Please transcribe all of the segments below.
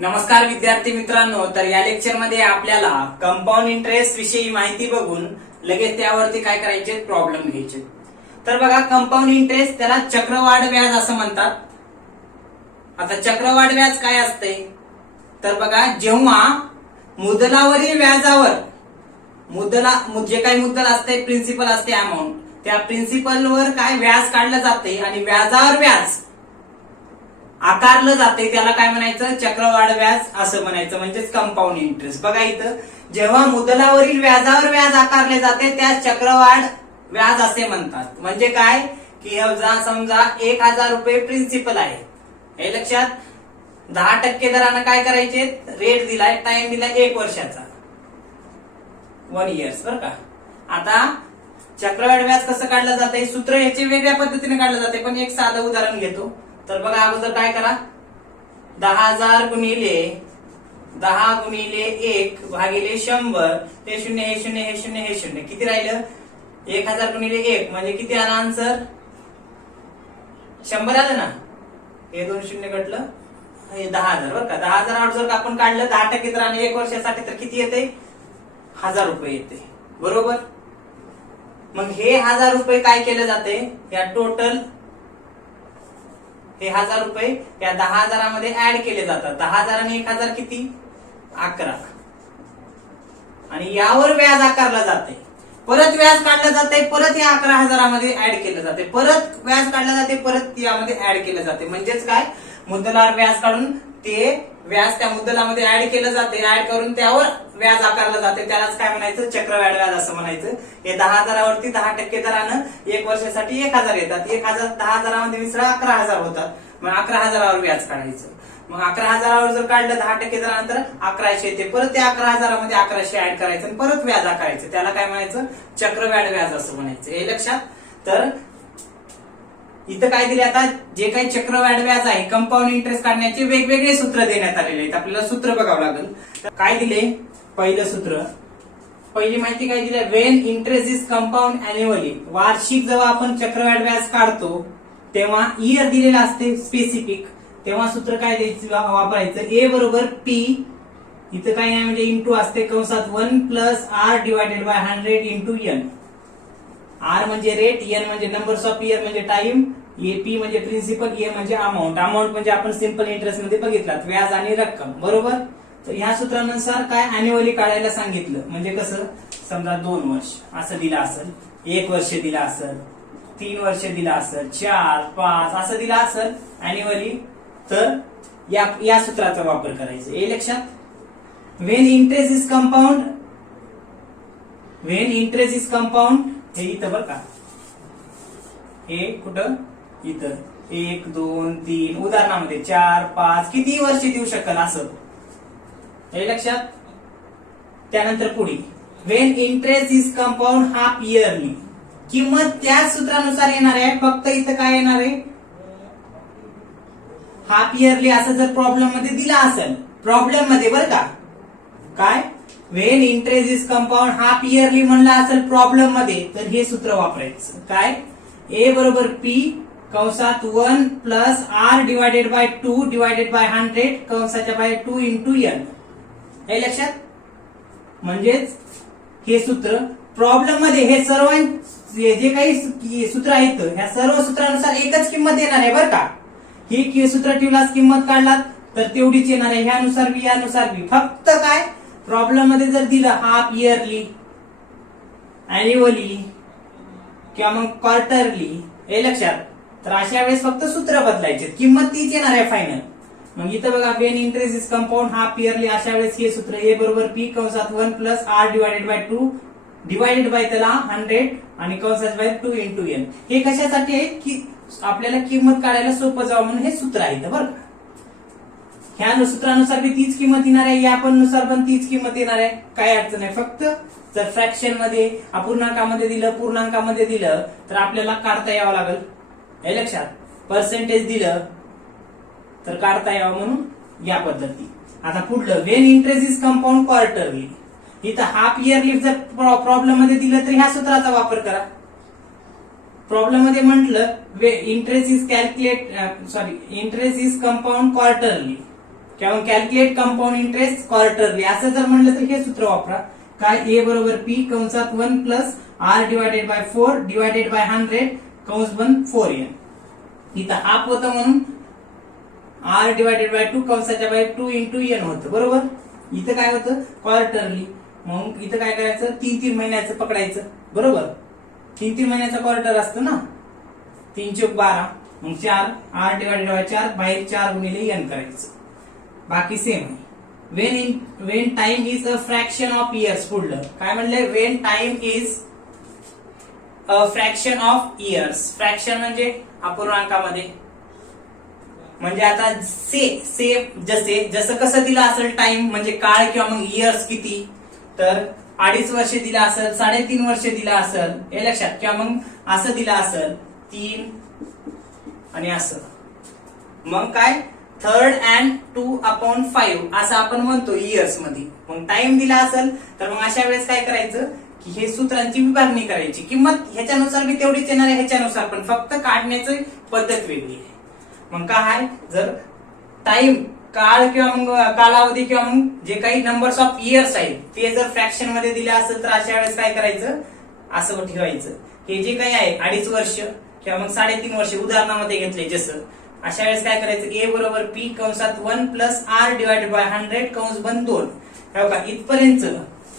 नमस्कार विद्यार्थी मित्रांनो, तर या लेक्चर मध्ये आपल्याला कंपाऊंड इंटरेस्ट विषयी माहिती बघून लगेच त्यावरती काय करायचे, प्रॉब्लेम घ्यायचे. तर बघा, कंपाऊंड इंटरेस्ट त्याला चक्रवाढ व्याज असं म्हणतात. आता चक्रवाढ व्याज काय असते, तर बघा, जेव्हा मुद्दलावरील व्याजावर जे काही मुद्दल असते, प्रिन्सिपल असते, अमाऊंट, त्या प्रिन्सिपलवर काय व्याज काढलं जाते आणि व्याजावर व्याज आकारलं जाते, त्याला काय म्हणायचं, चक्रवाढ व्याज असं म्हणायचं, म्हणजेच कंपाऊंड इंटरेस्ट. बघा, इथं जेव्हा मुद्दलावरील व्याजावर व्याज आकारले जाते त्यास चक्रवाढ व्याज असे म्हणतात. म्हणजे काय की समजा 1000 रुपये प्रिन्सिपल आहे, हे लक्षात, 10% दरानं काय करायचे, रेट दिलाय, टाइम दिलाय 1 वर्षाचा, 1 इयर्स, बरं का. आता चक्रवाढ व्याज कसं काढलं जाते, सूत्र याचे वेगळ्या पद्धतीने काढलं जाते, पण एक साधं उदाहरण घेतो. तर बघा, अगोदर काय करा, 10,000 गुणिले 10 गुणिले 1 भागिले 100, हे 0 हे 0 हे 0 हे 0, किती राहिलं, 1000 गुणिले 1 म्हणजे किती आला आन्सर, 100 आलं ना. हे 2 शून्य घटलं, हे 10,000, बरं का. 10,000 जर आपण काढलं 10% दराने 1 वर्षासाठी, तर किती येते, 1000 रुपये येते, बरोबर. मग हे 1000 रुपये काय केले जाते, या टोटल हे 1000 रुपये या 10,000 मध्ये ऍड केले जातात. 10,000 आणि 1000 किती, 11, आणि यावर व्याज आकारला जाते, परत व्याज काढलं जाते, परत या 11,000 मध्ये ऍड केलं जाते, परत व्याज काढलं जाते, परत यामध्ये ऍड केलं जाते. म्हणजेच काय, मुद्दलावर व्याज काढून ते व्याज त्या मुद्दलामध्ये ऍड केलं जाते, ऍड करून त्यावर व्याज आकारलं जाते, त्यालाच काय म्हणायचं, चक्रवाढ व्याज असं म्हणायचं. हे 10,000 वरती 10% दरानं 1 वर्षासाठी 1000 येतात, 10,000 मध्ये मिसळा 11,000 होतात, मग 11,000 वर व्याज काढायचं. मग 11,000 वर जर काढलं 10% दरानंतर 1100 येते, परत त्या 11,000 मध्ये 1100 ऍड करायचं आणि परत व्याज आकारायचं, त्याला काय म्हणायचं, चक्रवाढ व्याज असं म्हणायचं, हे लक्षात. तर इथं काय दिले, आता जे काही चक्रवाढ व्याज आहे, कंपाऊंड इंटरेस्ट काढण्याचे वेगवेगळे सूत्र देण्यात आलेले आहेत, आपल्याला सूत्र बघावं लागेल. तर काय दिले, पहिलं सूत्र, पहिली माहिती काय दिली, Wien interest is compound annually, वार्षिक जेव्हा आपण चक्रवाढ व्याज काढतो तेव्हा इयर दिलेलं असते स्पेसिफिक, तेव्हा सूत्र काय द्यायचं, वापरायचं, ए बरोबर पी, इथं काय आहे म्हणजे इंटू असते, कंसात 1 plus R divided by 100 into N. R म्हणजे रेट, एन म्हणजे नंबर्स ऑफ इयर म्हणजे टाइम, पी म्हणजे प्रिन्सिपल, ए म्हणजे अमाऊंट. अमाऊंट म्हणजे आपण सिंपल इंटरेस्ट मध्ये बघितलात, व्याज आणि रक्कम, बरोबर. तर ह्या सूत्रानुसार काय अॅन्युअली काढायला सांगितलं, म्हणजे कसं, समजा 2 वर्ष असं दिलं असेल, 1 वर्ष दिलं असेल, 3 वर्ष दिलं असेल, 4, 5 असं दिलं असेल अॅन्युअली, तर या सूत्राचा वापर करायचा, हे लक्षात. Wien interest is compound, Wien interest is compound, हे इथं बरं का, हे कुठं, इथं 1, 2, 3 उदाहरणामध्ये 4, 5 किती वर्ष देऊ शकाल असं, हे लक्षात. त्यानंतर पुढे, Wien interest is compound half yearly, किंमत त्याच सूत्रानुसार येणार आहे, फक्त इथं काय येणार आहे, हाफ इयरली असं जर प्रॉब्लेम मध्ये दिला असेल, प्रॉब्लेम मध्ये बरं का, काय, Wien interest is compound half yearly म्हणलं असेल प्रॉब्लेम मध्ये, तर हे सूत्र वापरायचं, काय, ए बरोबर पी, कंसात 1 plus R divided by 2 divided by 100 कंसाच्या बाय 2 इंटू एन, हे लक्षात. म्हणजेच हे सूत्र प्रॉब्लेम मध्ये, हे सर्व जे काही सूत्र आहेत ह्या सर्व सूत्रानुसार एकच किंमत येणार आहे, बरं का. ही सूत्र ठेवलास, किंमत काढलात तर तेवढीच येणार आहे, ह्यानुसार बी यानुसार बी. फक्त काय, प्रॉब्लेम मध्ये जर दिलं हाफ इयरली, अॅन्युअली किंवा मग क्वार्टरली, हे लक्षात, तर अशा वेळेस फक्त सूत्र बदलायचे, किंमत तीच येणार आहे फायनल. मग इथं बघा, when interest is compound half yearly, अशा वेळेस हे सूत्र ए बरोबर पी, कंसात 1 plus R divided by 2 divided by त्याला 100 आणि कंसात बाय 2 इंटू एन. हे कशासाठी आहे की आपल्याला किंमत काढायला सोपं जावं म्हणून हे सूत्र आहे, बरं का. ह्या सूत्रानुसार बी तीच किंमत येणार आहे, या पण नुसार पण तीच किंमत येणार आहे, काय अडचण आहे. फक्त जर फ्रॅक्शन मध्ये, अपूर्णांकामध्ये दिलं, पूर्णांकामध्ये दिलं, तर आपल्याला काढता यावं लागेल, हे लक्षात. पर्सेंटेज दिलं तर काढता यावं म्हणून या पद्धती. आता पुढलं, Wien interest is compound quarterly, इथं हाफ इयरली जर प्रॉब्लेम मध्ये दिलं तर ह्या सूत्राचा वापर करा. प्रॉब्लेम मध्ये म्हटलं इंटरेस्ट इज कंपाऊंड क्वार्टरली, किंवा कॅल्क्युलेट कंपाऊंड इंटरेस्ट क्वार्टरली असं जर म्हणलं तर हे सूत्र वापरा. काय ए बरोबर पी कंसात 1 plus R divided by 4 divided by 100 कंस बंद 4n. इथं हाफ होतं म्हणून आर डिवायडेड बाय 2 कंसाच्या बाय 2 इंटू एन होतं बरोबर. इथं काय होतं क्वार्टरली, मग इथं काय करायचं 3-3 महिन्याचं पकडायचं बरोबर. 3-3 महिन्याचा क्वार्टर असतं ना, 3 चौक 12 मग 4 आर डिवायडेड बाय 4 बाहेर 4 गुणिले एन करायचं. बाकी सेम आहे. When time is a fraction of years. पुढलं काय म्हणलंय, when time is a fraction of years. Fraction म्हणजे अपूर्णांकामध्ये, म्हणजे आता जसं कसं दिलं असेल टाइम म्हणजे काळ किंवा मग इयर्स किती, तर 2.5 वर्ष दिला असेल, 3.5 वर्ष दिला असेल हे लक्षात, किंवा मग असं दिलं असेल 3 आणि असं, मग काय 3rd and 2/5 असं आपण म्हणतो इयर्स मध्ये. मग टाइम दिला असेल तर मग अशा वेळेस काय करायचं की हे सूत्रांची विभागणी करायची. किंमत ह्याच्यानुसार बी तेवढीच येणार आहे ह्याच्यानुसार, पण फक्त काढण्याची पद्धत वेगळी आहे. मग काय जर टाइम काळ किंवा मग कालावधी किंवा मग जे काही नंबर्स ऑफ इयर्स आहेत ते जर फ्रॅक्शन मध्ये दिले असेल तर अशा वेळेस काय करायचं असं ठेवायचं. हे जे काही आहे 2.5 वर्ष किंवा मग 3.5 वर्ष उदाहरणामध्ये घेतले जसं, अशा वेळेस काय करायचं ए बरोबर पी कंसात 1 प्लस आर डिवायडेड बाय 100 कंस बंद 2. बघा इथपर्यंत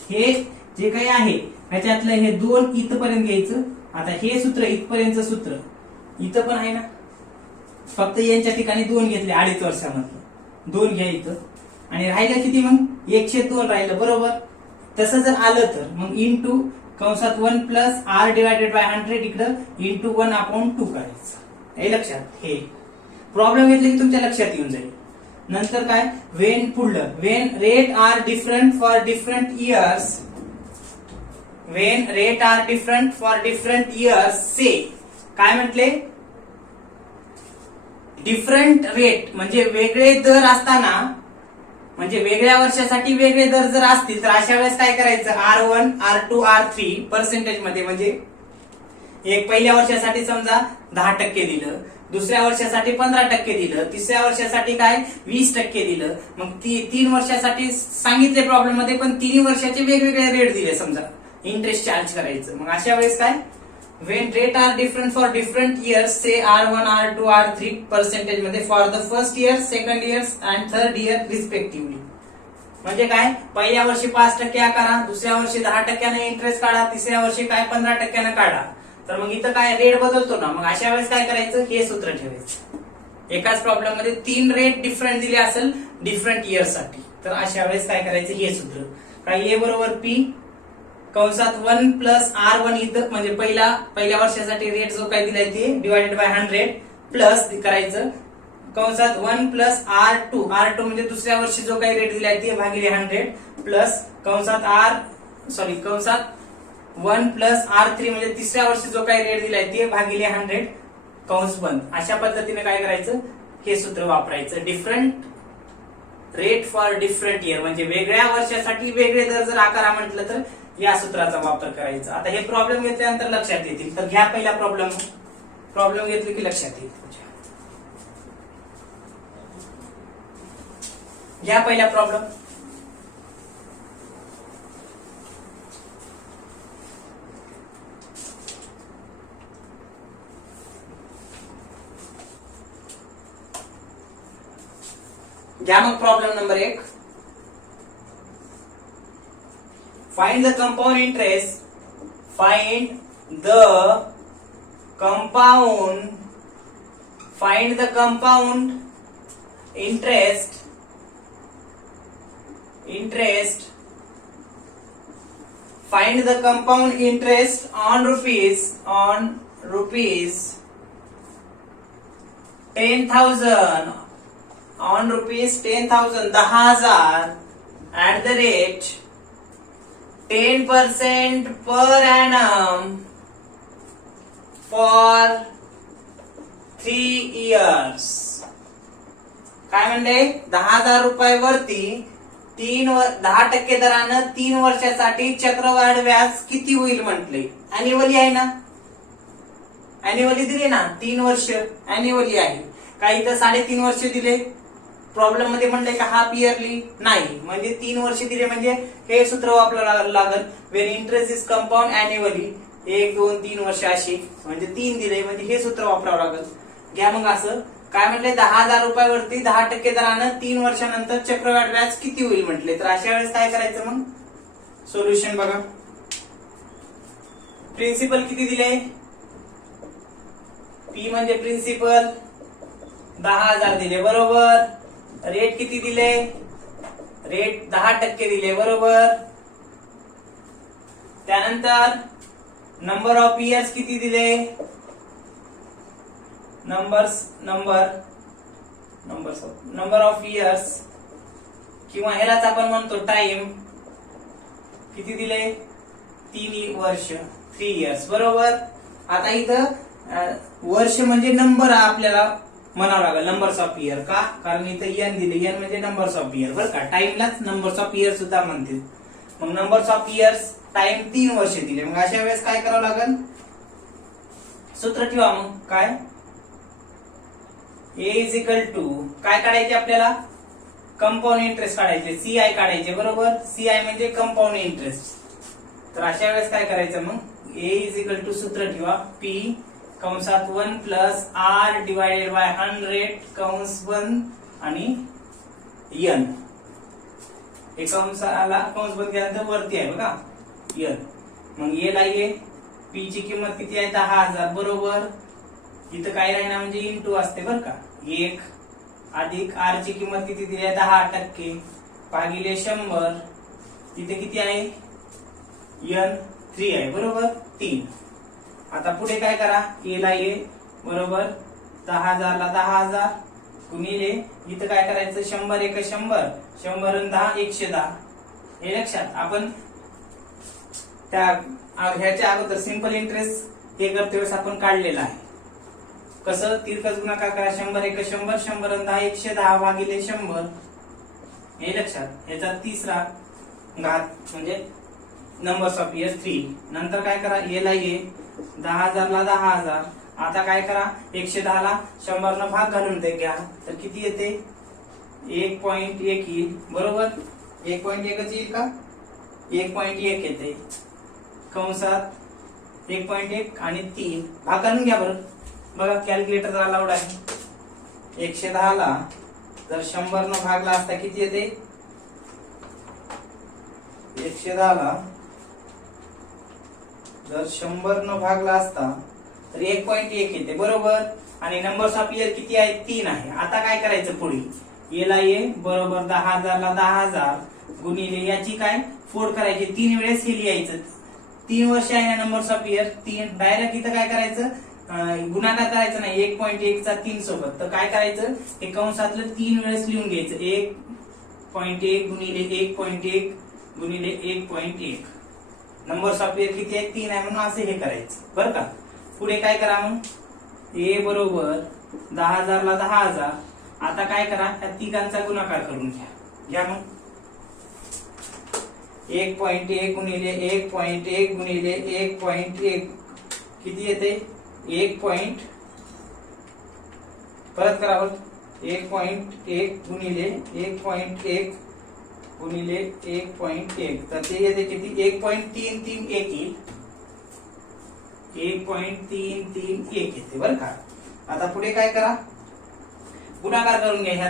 हे जे काही आहे ह्याच्यातलं हे 2 इथपर्यंत घ्यायचं. आता हे सूत्र इथपर्यंतचं सूत्र इथं पण आहे ना, फक्त यांच्या ठिकाणी 2 घेतले 2.5 वर्षामधलं 2 घ्या इथं, आणि राहिलं किती मग 1/2 राहिलं बरोबर. तसं जर आलं तर मग इंटू कंसात 1 प्लस आर डिवायडेड बाय 100 इकडं इंटू 1/2 करायचं. हे लक्षात, हे प्रॉब्लेम घेतले की तुमच्या लक्षात येऊन जाईल. नंतर काय वेन पुढलं, when rate are different for different years. When rate are different for different years से, काय म्हटले डिफरंट रेट म्हणजे वेगळे दर असताना, म्हणजे वेगळ्या वर्षासाठी वेगळे दर जर असतील तर अशा वेळेस काय करायचं R1 R2 R3 पर्सेंटेज मध्ये, म्हणजे एक पहिल्या वर्षासाठी समजा 10% दिलं, दुसऱ्या वर्षासाठी 15% दिलं, तिसऱ्या वर्षासाठी काय 20% दिलं. मग 3 वर्षासाठी सांगितले प्रॉब्लेम मध्ये, पण 3 वर्षाचे वेगवेगळे रेट दिले समजा इंटरेस्ट चार्ज करायचं. मग अशा वेळेस काय when rate are different for different years say R1 R2 R3 percentage मध्ये for the first year, second year and third year respectively. म्हणजे काय पहिल्या वर्षी 5% आकारा, दुसऱ्या वर्षी 10% इंटरेस्ट काढा, तिसऱ्या वर्षी काय 15% काढा. तर मग इथं काय रेट बदलतो ना, मग अशा वेळेस काय करायचं हे सूत्र ठेवायचं. एकाच प्रॉब्लेम मध्ये 3 रेट डिफरंट दिले असेल डिफरंट इयर साठी, तर अशा वेळेस काय करायचं हे सूत्र. काय ए बरोबर पी कंसात 1 प्लस R1 इथं म्हणजे पहिल्या वर्षासाठी रेट जो काही दिलाय ते डिवायडेड बाय 100 प्लस करायचं कंसात 1 प्लस R2 म्हणजे दुसऱ्या वर्षी जो काही रेट दिलाय ते भागिले 100 प्लस कंसात कंसात 1 प्लस R3 म्हणजे तिसऱ्या वर्षी जो काही रेट दिलाय ते भागिले 100 कंस बंद. अशा पद्धतीने काय करायचं हे सूत्र वापरायचं. Different rate for different year म्हणजे वेगळ्या वर्षासाठी वेगळे दर जर आकारा म्हटलं तर या सूत्राचा वापर करायचा. आता हे प्रॉब्लेम घेतल्यानंतर लक्षात येतील. तर घ्या पहिला प्रॉब्लेम घेतले की लक्षात येईल. घ्या पहिला प्रॉब्लेम. घ्या मग problem number 1. Find the compound interest. Find the compound interest. Find the compound interest on rupees 10,000. On rupees 10,000 10,000 at the rate 10% per annum for 3 years. काय म्हणले 10,000 रुपयावरती 10% दरानं 3 वर्षासाठी चक्रवाढ व्याज किती होईल म्हटले. अॅन्युअली आहे ना, अॅन्युअली दिले ना 3 वर्ष अॅन्युअली आहे. काही तर 3.5 वर्ष दिले प्रॉब्लेम मध्ये म्हणलंय का हाफ इयरली नाही, म्हणजे 3 वर्ष दिले म्हणजे हे सूत्र वापरावं लागल. Wien interest is compound annually 1 2 3 वर्ष अशी, म्हणजे 3 दिले म्हणजे हे सूत्र वापरावं लागल. घ्या मग असं काय म्हटले 10,000 रुपयावरती 10% दरानं 3 वर्षानंतर चक्रवाढ व्याज किती होईल म्हटले. तर अशा वेळेस काय करायचं मग सोल्युशन बघा. प्रिन्सिपल किती दिले, पी म्हणजे प्रिन्सिपल 10,000 दिले बरोबर. रेट किती दिले, रेट 10% दिले बरोबर. त्यानंतर नंबर ऑफ इयर्स किती दिले, नंबर ऑफ इयर्स किंवा ह्यालाच आपण म्हणतो टाइम किती दिले 3 वर्ष 3 इयर्स बरोबर. आता इथं वर्ष म्हणजे नंबर आपल्याला म्हणावं लागेल नंबर्स ऑफ इयर का, कारण इथं एन दिले, एन म्हणजे नंबर्स ऑफ इयर बरं का. टाइमलाच नंबर्स ऑफ इयर सुद्धा म्हणतील. मग नंबर्स ऑफ इयर्स टाइम 3 वर्ष दिले. मग अशा वेळेस काय करावं लागेल, सूत्र ठेवा मग काय ए इज इक्वल टू काय काढायचे आपल्याला, कंपाऊंड इंटरेस्ट काढायचे, सीआय काढायचे बरोबर. सीआय म्हणजे कंपाऊंड इंटरेस्ट. तर अशा वेळेस काय करायचं मग ए इज इक्वल टू सूत्र ठेवा पी कंसात 1 प्लस आर डिवायडेड बाय 100 कंस 1 आणि एन. हे कंसाला कंस बंद केल्यानंतर वरती आहे बघा एन. मग ए ला ये, पी ची किंमत किती आहे 10,000 बरोबर. इथं काय राहीना म्हणजे इंटू असते बरं का. 1 अधिक आर ची किंमत किती दिली आहे 10% भागिले 100. तिथे किती आहे एन 3 आहे बरोबर 3. आता पुढे काय करा, ए ला ये बरोबर 10,000 ला 10,000 गुणिले इथं काय करायचं 100 1 100 100 आणि 10 110. हे लक्षात आपण त्या ह्याच्या अगोदर सिंपल इंटरेस्ट हे करते वेळेस आपण काढलेला आहे. कसं तिरकस गुणाकार करा 100 1 100 100 आणि 10 110 भागिले 100. हे लक्षात. याचा तिसरा घात म्हणजे नंबर्स ऑफ इयर्स 3. नंतर काय करा ए ला ये 10,000 ला 10,000. आता काय करा 110 ला 100 न भाग घालून दे घ्या तर किती येते 1.1 येईल बरोबर. 1.1 येईल का 1.1 येते कंसात 1.1 आणि 3 भाग घालून घ्या बरं. बघा कॅल्क्युलेटर अलाउड आहे. 110 ला जर 100 न भागला असता किती येते 110 ला जर 100 न भागला असता तर 1.1 येते बरोबर. आणि नंबर्स ऑफ इयर किती आहे 3 आहे. आता काय करायचं पुढे ए ला ये बरोबर 10,000 ला 10,000 गुणिले याची काय फोड करायची 3 वेळेस हे लिहायचं. 3 वर्ष आहे ना नंबर्स ऑफ इयर 3. डायरेक्ट इथं काय करायचं गुणाकार करायचा नाही 1.1 चा 3 सोबत. तर काय करायचं हे कंसातलं 3 वेळेस लिहून घ्यायचं 1.1 गुणिले 1.1 गुणिले 1.1. नंबर्स ऑफ इयर किती आहे 3 आहे म्हणून असं हे करायचं बरं का. पुढे काय करा मग ए बरोबर 10,000 ला 10,000. आता काय करा त्या तिघांचा गुणाकार करून घ्या मग 1.1 गुणिले 1.1 गुणिले 1.1 किती येते 1. परत करा बरं 1.1 गुणिले 1.1 गुणिले 1.1 तर ते येते किती 1.331 येईल 1.331 येते बरं का. आता पुढे काय करा गुणाकार करून घ्या ह्या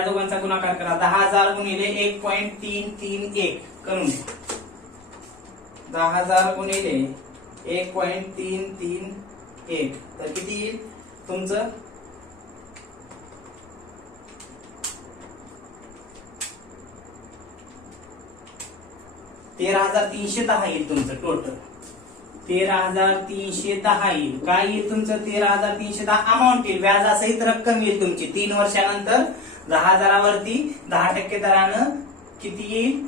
दोघांचा गुणाकार करा 10,000 गुणिले 1.331 करून घ्या 10,000 गुणिले 1.331 तर किती येईल तुमचं 13,310 येईल तुमचं टोटल 13,310 येईल. काय येईल तुमचं 13,310 अमाऊंट येईल व्याजासहित रक्कम येईल तुमची 3 वर्षानंतर 10,000 वरती 10% दरानं किती येईल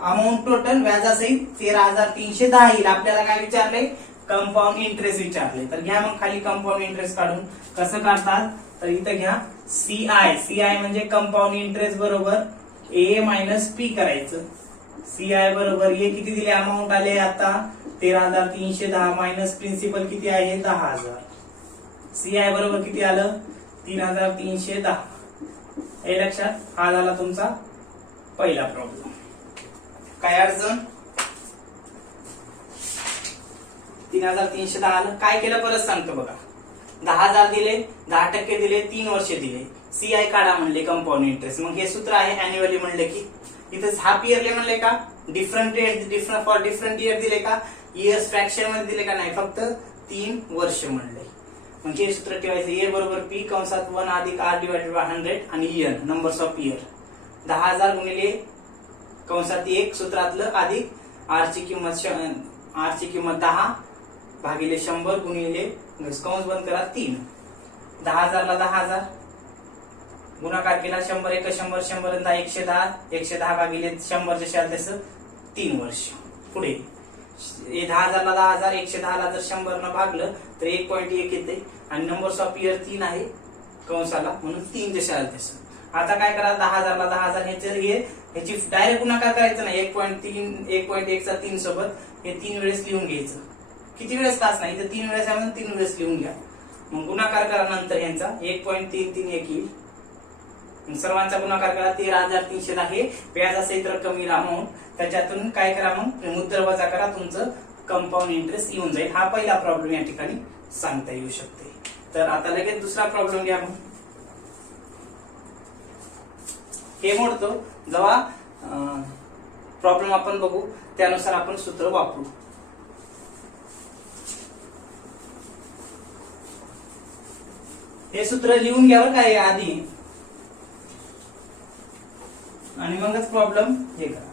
अमाऊंट टोटल व्याजासहित 13,310 येईल. आपल्याला काय विचारले कंपाऊंड इंटरेस्ट विचारले. तर घ्या मग खाली कंपाऊंड इंटरेस्ट काढून कसं काढतात तर इथं घ्या सीआय म्हणजे कंपाऊंड इंटरेस्ट बरोबर ए मायनस पी करायचं. सीआय बरोबर ए किती दिले अमाऊंट आले आता 13,310 मायनस प्रिन्सिपल किती आहे 10,000. सीआय बरोबर किती आलं 3,310 हे लक्षात. हा झाला तुमचा पहिला प्रॉब्लेम. काय अडचण? 3310 आलं. काय केलं परत सांगतो बघा. 10,000 दिले, 10% दिले, 3 वर्ष दिले. CI काढा म्हणले कंपाऊंड इंटरेस्ट. मग हे सूत्र आहे अॅन्युअली म्हणले की इथं हाफ इयरली म्हणले का, different rate different for different year दिले का, इयर्स फ्रॅक्शन मध्ये दिले का, नाही फक्त 3 वर्ष म्हणले. मग हे सूत्र ठेवायचं. ए बरोबर पी कंसात 1 अधिक आर डिवाइडेड बाय 100 आणि इयर नंबर्स ऑफ इयर. 10,000 गुणिले कंसात 1 सूत्रातलं अधिक आर ची किंमत 10 भागिले 100 गुणिले कंस बंद करा 3. 10,000 ला 10,000 गुणाकार केला. 100 1 100 100 110 110 भागिले 100 जसे आले तसं 3 वर्ष. पुढे 10,000 ला 10,000 110 ला जर 100 न भागलं तर 1.1 येते आणि नंबर्स ऑफ इयर 3 आहे कंसाला, म्हणून 3 जसे आले तसं. आता काय करा, 10,000 ला 10,000 ह्याची डायरेक्ट गुणाकार करायचं नाही. 1.3 1.1 चा 3 सोबत हे 3 वेळेस लिहून घ्यायचं. किती वेळेस तास नाही तर 3 वेळेस आहे म्हणून 3 वेळेस लिहून घ्या. मग गुणाकार करा नंतर यांचा 1.33 येईल. सर्वांचा गुणाकार करा. 13,310 हे व्याजासहित रक्कम येईल अमाऊंट. त्याच्यातून काय करा, मग मुद्दल वजा करा, तुमचं कंपाऊंड इंटरेस्ट येऊन जाईल. हा पहिला प्रॉब्लेम या ठिकाणी सांगता येऊ शकते. तर आता लगेच दुसरा प्रॉब्लेम घ्या. मग हे मोडतो जेव्हा प्रॉब्लेम आपण बघू त्यानुसार आपण सूत्र वापरू. हे सूत्र लिहून घ्यावं काय आधी आणि मगच प्रॉब्लेम हे करा.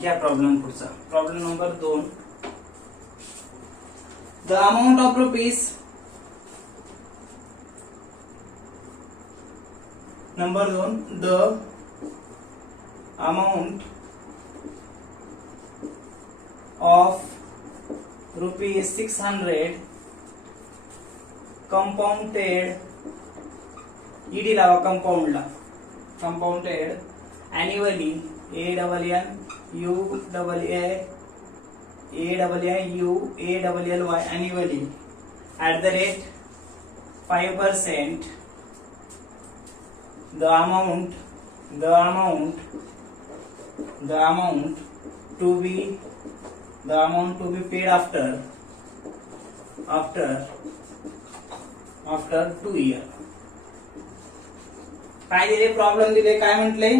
घ्या प्रॉब्लेम पुढचा. Problem number 2. The amount of rupees number 2 the amount of rupees 600 compounded ed लावा कंपाऊंडला compounded annually AAUAAUALLY annually at the rate 5%. The amount to be paid after 2 years. काय दिले प्रॉब्लेम दिले, काय म्हटले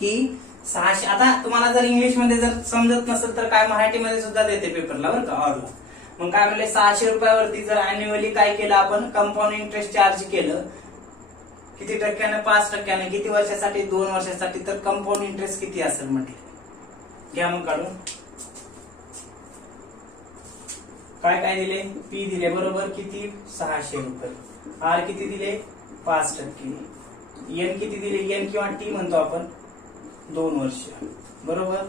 की 600. आता तुम्हाला जर इंग्लिश मध्ये जर समजत नसेल तर काय मराठीमध्ये सुद्धा देते पेपरला बरं का ऑर्डर. मग काय म्हणले 600 रुपयावरती जर अॅन्युअली काय केलं आपण, कंपाऊंड इंटरेस्ट चार्ज केलं. किती टक्क्याने? 5%. किती वर्षासाठी? 2 वर्षासाठी. तर कंपाऊंड इंटरेस्ट किती असेल म्हटले. घ्या मग काढून. काय काय दिले? पी दिले बरोबर किती? 600 रुपये. आर किती दिले? 5%. एन किती दिले? एन किंवा टी म्हणतो आपण 2 वर्ष बरोबर.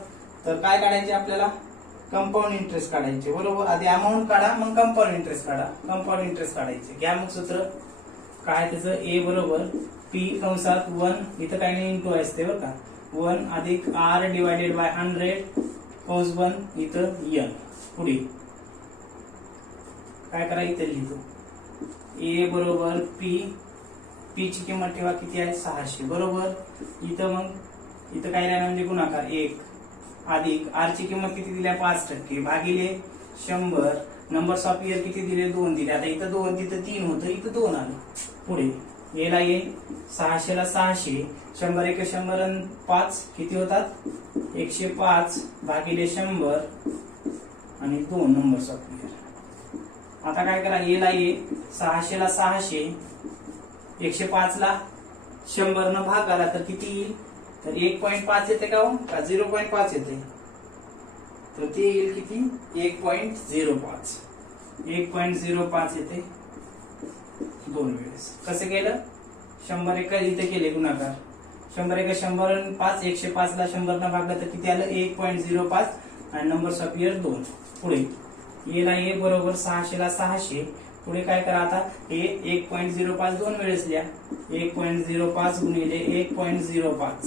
तर काय काढायचे आपल्याला? कंपाऊंड इंटरेस्ट काढायचे बरोबर. आधी अमाऊंट काढा मग कंपाऊंड इंटरेस्ट काढा. कंपाऊंड इंटरेस्ट काढायचे. घ्या मग सूत्र काय त्याचं. ए बरोबर पी कंसात 1 इथं काही नाही इंटू असते बरं का, 1 अधिक आर डिवायडेड बाय 100 कंस 1 इथं एन. पुढे काय करा, इथे लिहितो ए बरोबर पी ची किंमत ठेवा किती आहे 600 बरोबर. इथं मग इथं काय राहिलं म्हणजे गुणाकार 1 अधिक आर ची किंमत किती दिल्या 5% भागिले 100. नंबर्स ऑफ इयर किती दिले 2 दिले. आता इथं 2 तिथं 3 होतं, इथं 2 आलं. पुढे येला ये 600 ला 600 100 1 100 5 किती होतात 105 भागिले 100 आणि 2 नंबर्स ऑफ इयर. आता काय करा, येला ये 600 ला 600 105 ला 100 न भाग आला तर किती येईल, तर 1.5 येते का 0.5 येते, तर ते येईल किती 1.05 येते 2 वेळेस. कसं केलं 100 1 इथे केले गुणाकार 100 1 100 5 105 ला 100 न भागलं तर किती आलं 1.05 आणि नंबर्स ऑफ इयर 2. पुढे येला ये बरोबर 600 ला 600 पुढे काय करा आता, हे 1.05 दोन वेळेस लिहा, 1.05 गुणिले 1.05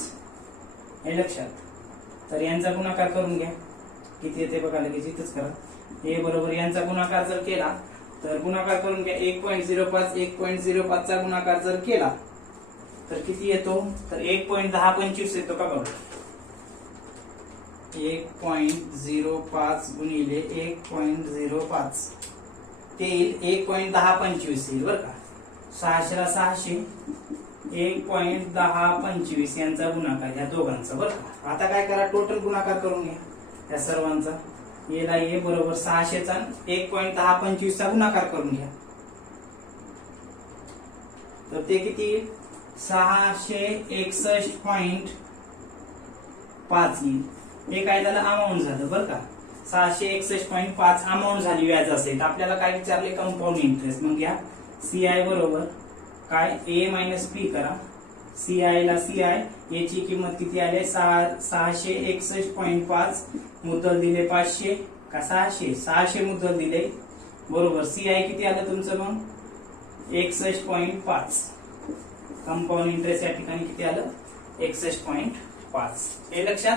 हे लक्षात. तर यांचा गुणाकार करून घ्या, किती येते बघा, लगेच इथंच करा. हे बरोबर यांचा गुणाकार जर केला तर गुणाकार करून घ्या, 1.05 चा गुणाकार जर केला तर किती येतो, तर 1.1025 येतो का बघा. 1.05 गुणिले 1.05 ते येईल 1.1025 येईल बरं का. 600 ला 600, 1.1025 यांचा गुणाकार या दोघांचा बरं का. आता काय करा, टोटल गुणाकार करून घ्या या सर्वांचा. येला ये बरोबर 600 चा 1.1025 चा गुणाकार करून घ्या, तर ते किती येईल, 661.5 येईल. हे काय झालं, अमाऊंट झालं बरं का. 661.5 अमाऊंट झाली व्याज असेल. आपल्याला काय विचारले, कंपाऊंड इंटरेस्ट. मग घ्या सीआय बरोबर काय, ए मायनस पी करा. सीआय ला सीआय, याची किंमत किती आली, 661.5, मुद्दल दिले 500 का 600 मुद्दल दिले बरोबर. सीआय किती आलं तुमचं मग, 61.5. कंपाऊंड इंटरेस्ट या ठिकाणी किती आलं, 61.5. हे लक्षात.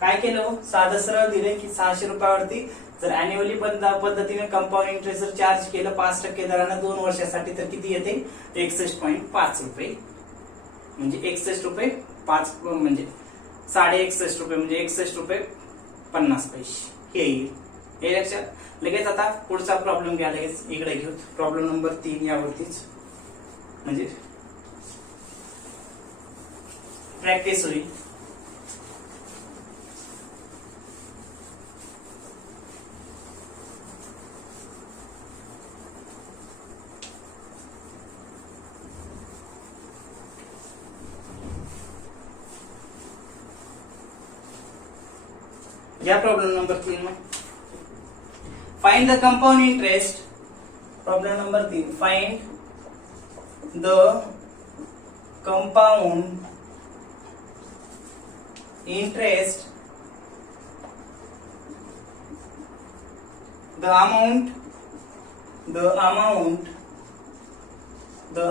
काय केलं, साधं सरळ दिले की 600 रुपयावरती जर अॅन्युअली पद्धतीने कंपाऊंड इंटरेस्ट जर चार्ज केलं 5% दरानं 2 वर्षासाठी, तर किती येते, 61.5 रुपये. म्हणजे 61 रुपये 5 म्हणजे 61.5 रुपये म्हणजे 61 रुपये 50 पैसे हे येईल. हे लक्षात. लगेच आता पुढचा प्रॉब्लेम घ्या, लगेच इकडे घेऊ. प्रॉब्लेम नंबर 3 यावरतीच म्हणजे प्रॅक्टिस होईल. या प्रॉब्लेम नंबर 3 में find the compound interest. Problem number 3, find the compound interest, the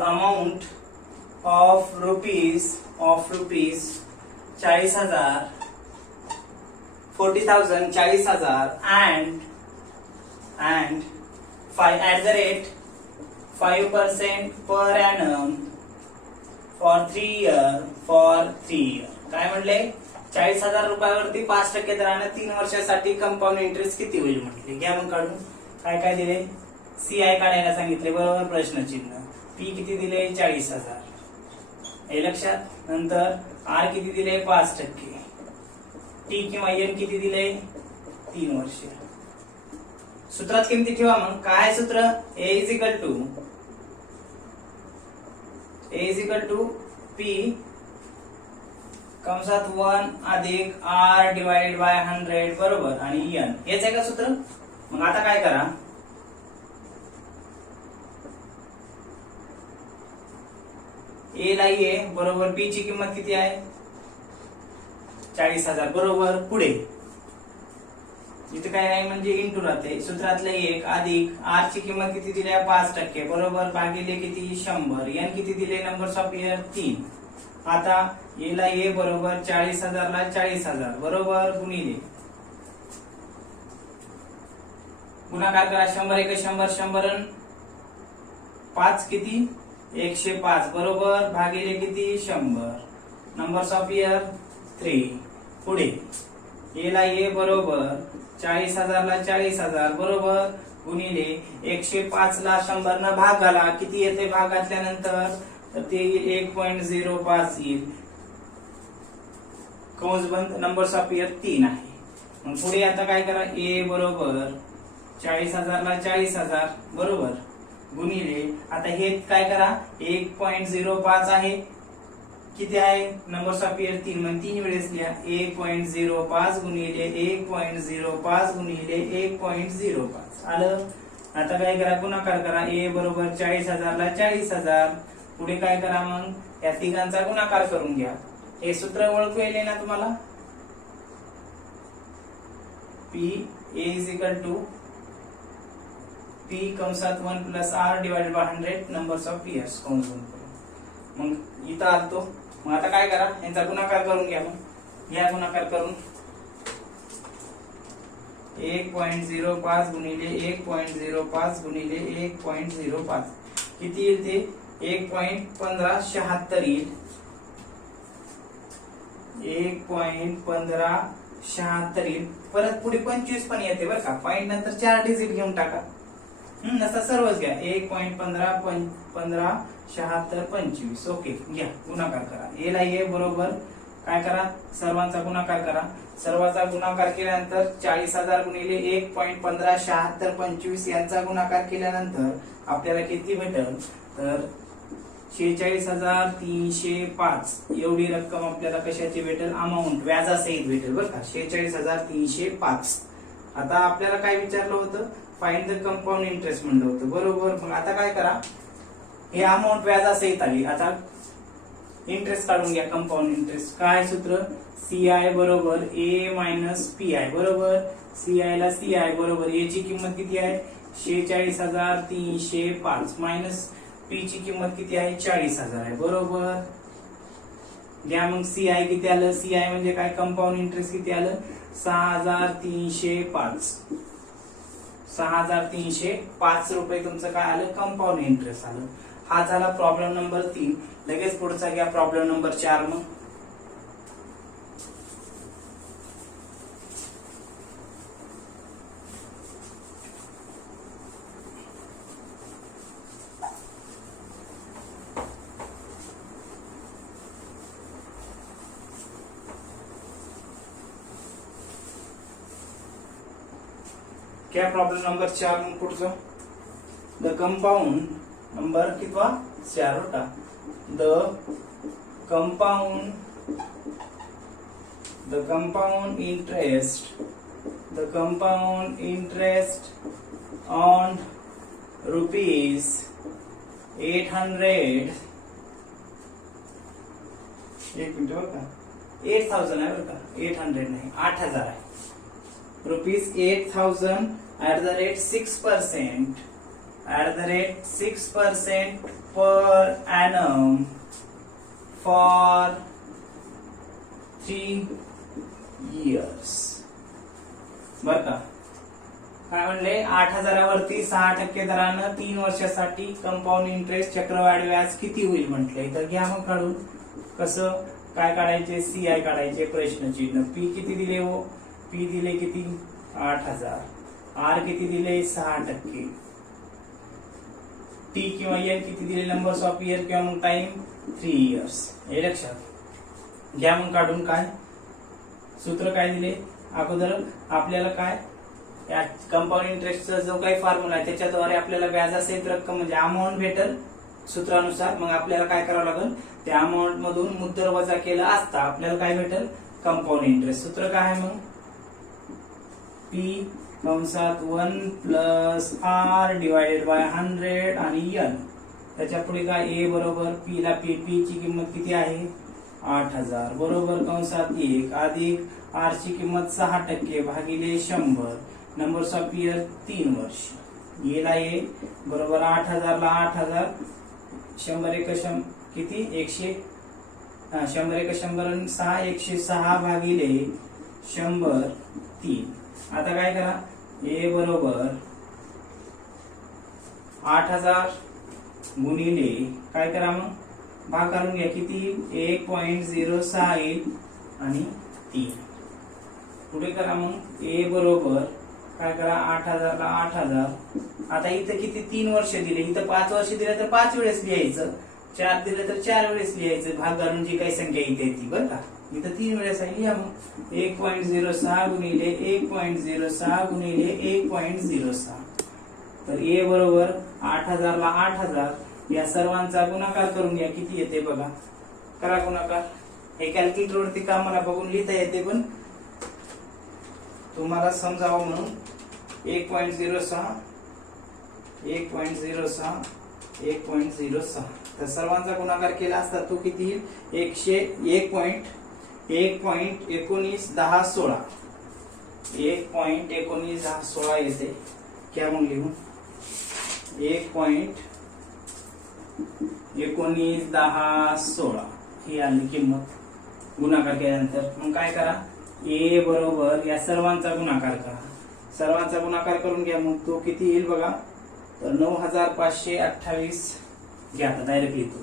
amount of rupees 40,000 40,000 40,000 and at the rate 5% per annum for 3 year. काय म्हणले, 40,000 रुपयावरती 5% दराने 3 वर्षासाठी कंपाऊंड इंटरेस्ट किती होईल म्हटले. घ्या मग काढून. काय काय दिले, सीआय काढायला सांगितले बरोबर, प्रश्नचिन्ह. पी किती दिले, 40,000 हे लक्षात. नंतर आर किती दिले, 5%. टी किंवा एन किती दिले, 3 वर्ष. सूत्रात किमती ठेवा. मग काय सूत्र, ए इज इक्वल टू पी कंसात 1 अधिक आर डिवाइडेड बाय 100 बरोबर, आणि एन हेच आहे का सूत्र. मग आता काय करा, ए ला ए बरोबर, पी ची किंमत किती आहे, 40,000 बरोबर. पुढे इथे काय आहे म्हणजे इंटू राहते, सूत्रातले 1 अधिक आर ची किंमत किती दिली आहे, 5% बरोबर, भागिले किती, 100. एन किती दिले, नंबर्स ऑफ इयर 3. आता ए ला ए बरोबर 40,000 ला 40,000 बरोबर, गुणिले गुणाकार करा, 100 1 100 100 5 किती, 105 बरोबर, भागिले किती, 100. Numbers of year 3. पुढे ए ला ए बरोबर 40,000 ला 40,000 बरोबर, गुणिले 105 ला 100 न भाग घाला, किती येते भाग घातल्यानंतर, तर ते 1.05 येईल. कंस बंद. नंबर्स ऑफ इयर 3 आहे. मग पुढे आता काय करा, ए बरोबर 40,000 ला 40,000 बरोबर, गुणिले आता हे काय करा, 1.05 आहे, किती आहे, नंबर्स ऑफ इयर 3 म्हणजे 3 वेळेस लिहा. 1.05 गुणिले 1.05 गुणिले 1.05 आलं. आता काय करा, गुणाकार करा. ए बरोबर 40,000 ला 40,000. पुढे काय करा, मग या तिघांचा गुणाकार करून घ्या. हे सूत्र ओळखू येईल ना तुम्हाला. P A is equal to P कंसात 1 plus R divided by 100 numbers of years कंस बंद करू. मग इथं आलतो. मग आता काय करा, यांचा गुणाकार करून घ्या. मग घ्या गुणाकार करून 1.05 गुणिले 1.05 गुणिले 1.05 किती येईल ते 1.1576 येईल. 1.1576 येईल. परत पुढे 25 पण येते बरं का, पॉईंट नंतर 4 डिजिट घेऊन टाका. नसता सर्वच घ्या. 1.1576 ओके. घ्या गुणाकार करा. एला ए बरोबर काय करा, सर्वांचा गुणाकार करा. सर्वांचा गुणाकार केल्यानंतर 40,000 गुणिले 1.1576 यांचा गुणाकार केल्यानंतर आपल्याला किती भेटेल तर 46,305 एवढी रक्कम आपल्याला कशाची भेटेल, अमाऊंट व्याजासहित भेटेल बरं का, 46,305. आता आपल्याला काय विचारलं होतं, फाइंड द कंपाऊंड इंटरेस्ट म्हणलं होतं बरोबर. मग आता काय करा, हे अमाऊंट व्याजासहित आली. आता इंटरेस्ट काढून घ्या. कंपाऊंड इंटरेस्ट काय सूत्र, CI बरोबर A मायनस PI बरोबर. CI ला CI बरोबर A ची किंमत किती आहे 46,305 मायनस P ची किंमत किती आहे 40,000 आहे बरोबर. घ्या मग CI किती आलं, CI म्हणजे काय, कंपाऊंड इंटरेस्ट किती आलं 6,305. 6,305 रुपये तुमचं काय आलं, कंपाऊंड इंटरेस्ट आलं. हा झाला प्रॉब्लेम नंबर 3. लगेच पुढचा घ्या प्रॉब्लेम नंबर 4. मग क्या प्रॉब्लेम नंबर 4 मग पुढचं, द कंपाऊंड नंबर कितवा 4 होता. The compound interest on rupees 800 एक मिनिट बरं का, 8,000 आहे बरं का, 800 नाही 8,000 आहे. Rupees 8,000 at the rate 6% per annum for 3 years. बर का, काय म्हणले 8,000वरती 6% दरानं 3 वर्षासाठी कंपाऊंड इंटरेस्ट चक्रवाढ व्याज किती होईल म्हटले. तर घ्या मग काढून. कसं काय काढायचे, CI काढायचे प्रश्नचिन्ह. P किती दिले हो, P दिले किती 8,000. R किती दिले 6%. T किंवा N किती दिले, नंबर्स ऑफ इयर किंवा मग टाइम 3 इयर्स. हे लक्षात घ्या मग काढून. काय सूत्र काय दिले अगोदर आपल्याला, काय या कंपाऊंड इंटरेस्टचा जो काही फॉर्म्युला आहे त्याच्याद्वारे आपल्याला व्याजासहित रक्कम म्हणजे अमाऊंट भेटेल सूत्रानुसार. मग आपल्याला काय करावं लागेल, त्या अमाऊंट मधून मुद्दल वजा केला असता आपल्याला काय भेटेल, कंपाऊंड इंटरेस्ट. सूत्र काय आहे मग, P कंसात 1 प्लस R डिवाइडेड बाय 100 आणि N. त्याच्या पुढे काय A बरोबर P ला P ची किंमत किती आहे 8,000 बरोबर कंसात 1 अधिक R ची किंमत 6% भागिले 100 नंबर्स ऑफ इयर 3 वर्ष. A ला A बरोबर 8,000 ला 8,000 100 एक किती 100 100 एक 100 6 106 भागिले 100 3. आता काय करा, A बरोबर 8,000 गुणिले काय करा मग भाग करून घ्या किती 1.06 येईल आणि 3. पुढे करा मग A बरोबर काय करा 8,000 ला 8,000. आता इथं किती 3 वर्ष दिले, इथं 5 वर्ष दिले तर 5 वेळेस लिहायचं, 4 दिले तर 4 वेळेस लिहायचं. भाग घालून जी काही संख्या इथे ती बरं का, इथं 3 वेळेस आहे. लिहा मग 1.06 गुणिले 1.06 गुणिले 1.06. तर A बरोबर 8,000 ला 8,000 या सर्वांचा गुणाकार करून घ्या किती येते बघा. करा गुणाकार. हे कॅल्क्युलेटर वरती कामाला बघून लिहिता येते पण तुम्हाला समजावं म्हणून 1.06 1.06 तर सर्वांचा गुणाकार केला असता तो किती येईल 1.19 10 16 येते. क्या मग लिहून 1.191016 ही आली किंमत गुणाकार केल्यानंतर. मग काय करा, ए बरोबर या सर्वांचा गुणाकार करा. सर्वांचा गुणाकार करून घ्या. मग तो किती येईल बघा, तर 9528 घ्या. आता डायरेक्ट लिहितो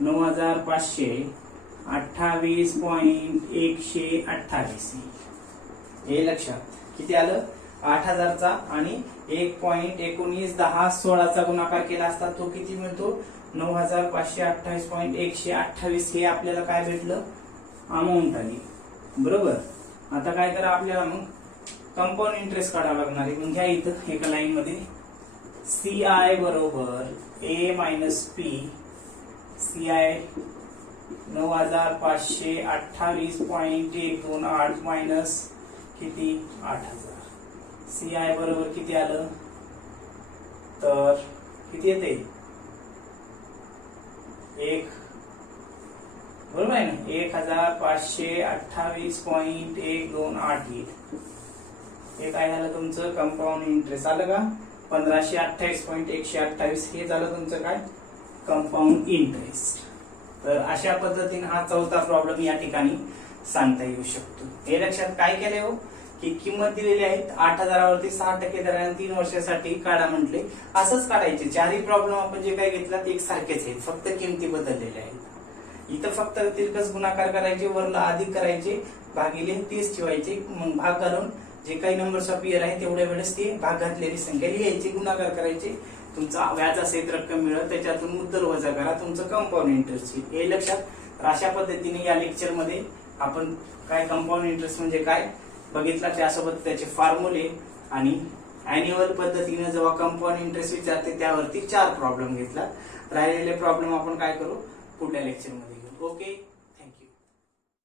9528.128. हे लक्षात किती आलं, 8000चा आणि 1.191016चा गुणाकार केला असता तो किती मिळतो, 9528.128. हे आपल्याला काय भेटलं, अमाऊंट आली. बरोबर. आता काय करा, आपल्याला मग कंपाऊंड इंटरेस्ट काढावा लागणार आहे. मग घ्या इथं एका लाईन मध्ये CI बरोबर A minus P. CI 9528.128 minus किती 8000. CI बरोबर किती आलं, तर किती येते, 1 बरोबर आहे ना, 1528.128 येईल. हे काय झालं तुमचं कंपाऊंड इंटरेस्ट आलं का, 1528.128. हे झालं तुमचं काय, कंपाऊंड इंटरेस्ट. तर अशा पद्धतीने हा चौथा प्रॉब्लेम या ठिकाणी सांगता येऊ शकतो. हे लक्षात काय केले हो, की किंमत दिलेली आहे 8000 वरती 6% दराने 3 वर्षासाठी काढा म्हटले. असंच काढायचे. चारही प्रॉब्लेम आपण जे काय घेतलात एक सारखेच आहेत, फक्त किमती बदललेल्या आहेत. इथं फक्त तिरकस गुणाकार करायचे, वरला अधिक करायचे, भागिले 30 ठेवायचे. मग भाग घालून जे काही नंबर्स ऑफ इयर आहे तेवढ्या वेळेस ते भाग घातलेली संख्या लिहायची, गुणाकार करायचे. तुमचा व्याजासहित रक्कम मिळत, त्याच्यातून मुद्दल वजा करा, तुमचं कंपाऊंड इंटरेस्ट येईल. हे लक्षात. तर अशा पद्धतीने या लेक्चर मध्ये आपण काय कंपाऊंड इंटरेस्ट म्हणजे काय बघितला, त्यासोबत त्याचे फॉर्म्युले आणि अॅन्युअल पद्धतीने जेव्हा कंपाऊंड इंटरेस्ट विचारते त्यावरती 4 प्रॉब्लेम घेतला. राहिलेले प्रॉब्लेम आपण काय करू, पुढल्या लेक्चर मध्ये घेऊ. ओके.